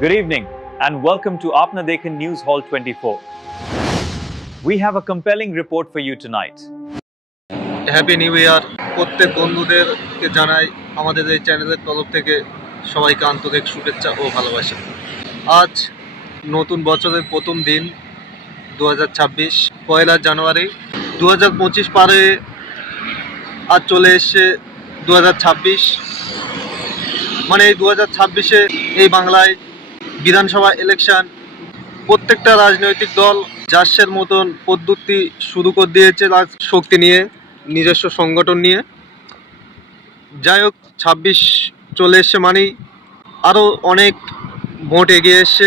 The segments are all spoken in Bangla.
Good evening and welcome to Aapna Dekhan News Hall 24. We have a compelling report for you tonight. Happy new year প্রত্যেক বন্ধুদেরকে জানাই আমাদের এই চ্যানেলের তরফ থেকে সবাইকে আন্তরিক শুভেচ্ছা ও ভালোবাসা। আজ নতুন বছরের প্রথম দিন 2026 পয়লা জানুয়ারি 2025 পারে আজ চলে এসছে 2026। মানে এই 2026-এ এই বাংলায় বিধানসভা ইলেকশন প্রত্যেকটা রাজনৈতিক দল যার মতন পদ্ধতি শুরু করে দিয়েছে শক্তি নিয়ে, নিজস্ব সংগঠন নিয়ে। যাই হোক, 26 চলে এসছে মানেই আরও অনেক ভোট এগিয়ে এসছে।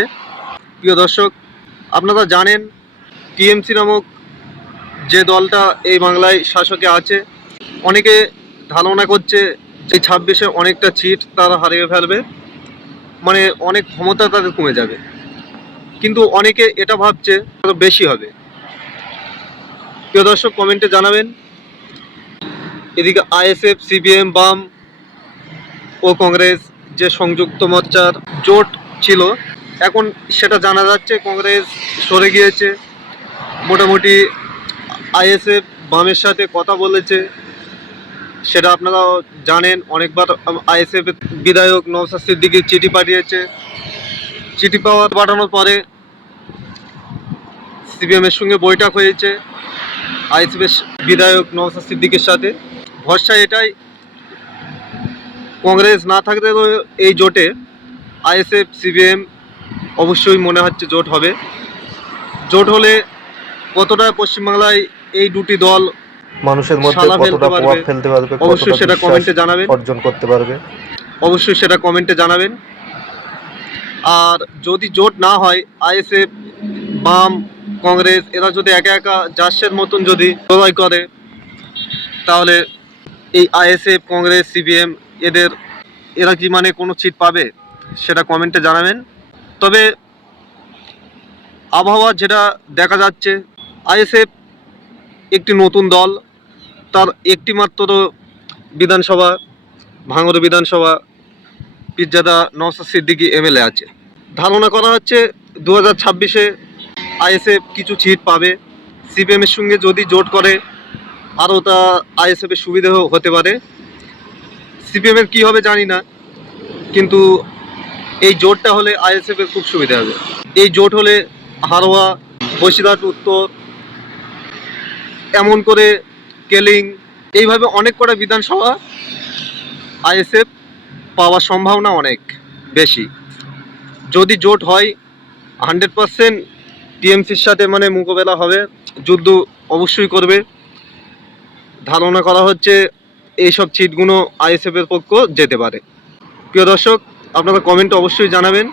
প্রিয় দর্শক, আপনারা জানেন টিএমসি নামক যে দলটা এই বাংলায় শাসকে আছে, অনেকে ধারণা করছে এই 26-এ অনেকটা সিট তারা হারিয়ে ফেলবে, মানে অনেক ক্ষমতা তাদের কমে যাবে। কিন্তু অনেকে এটা ভাবছে আরও বেশি হবে। প্রিয় দর্শক, কমেন্টে জানাবেন। এদিকে আইএসএফ, সিপিএম, বাম ও কংগ্রেস যে সংযুক্ত মোর্চার জোট ছিল, এখন সেটা জানা যাচ্ছে কংগ্রেস সরে গিয়েছে। মোটামুটি আইএসএফ বামের সাথে কথা বলেছে, সেটা আপনারা জানেন। অনেকবার আইএসএফ বিধায়ক নওশাদ সিদ্দিকী চিঠি পাঠিয়েছে। চিঠি পাঠানোর পরে সিপিএমের সঙ্গে বৈঠক হয়েছে আইএসএফের বিধায়ক নওশাদ সিদ্দিকীর সাথে। ভরসা এটাই, কংগ্রেস না থাকলেও এই জোটে আইএসএফ সিপিএম অবশ্যই মনে হচ্ছে জোট হবে। জোট হলে কতটা পশ্চিমবাংলায় এই দুটি দল মানুষের মধ্যে কতটা প্রভাব ফেলতে পারবে, অবশ্যই সেটা কমেন্টে জানাবেন। অর্জন করতে পারবে, অবশ্যই সেটা কমেন্টে জানাবেন। আর যদি জোট না হয়, আইএসএফ, বাম, কংগ্রেস এরা যদি একা একা যার মতন যদি লড়াই করে, তাহলে এই আইএসএফ, কংগ্রেস, সিপিএম এরা কি মানে কোনো সিট পাবে, সেটা কমেন্টে জানাবেন। তবে আবহাওয়া যেটা দেখা যাচ্ছে, আইএসএফ একটি নতুন দল, তার একটি মাত্র বিধানসভা, ভাঙড় বিধানসভা, পীরজাদা নওশাদ সিদ্দিকী এমএলএ আছে। ধারণা করা হচ্ছে 2026-এ আইএসএফ কিছু সিট পাবে। সিপিএমের সঙ্গে যদি জোট করে আরও তা আইএসএফের সুবিধা হতে পারে। সিপিএমের কী হবে জানি না, কিন্তু এই জোটটা হলে আইএসএফের খুব সুবিধা হবে। এই জোট হলে হারোয়া, বসিরহাট উত্তর, এমন করে কেলিং, এইভাবে অনেক কটা বিধানসভা আইএসএফ পাওয়ার সম্ভাবনা অনেক বেশি। যদি জোট হয় 100% টিএমসির সাথে মানে মোকাবেলা হবে, যুদ্ধ অবশ্যই করবে। ধারণা করা হচ্ছে এইসব সিটগুলো আইএসএফের পক্ষ যেতে পারে। প্রিয় দর্শক, আপনারা কমেন্টে অবশ্যই জানাবেন।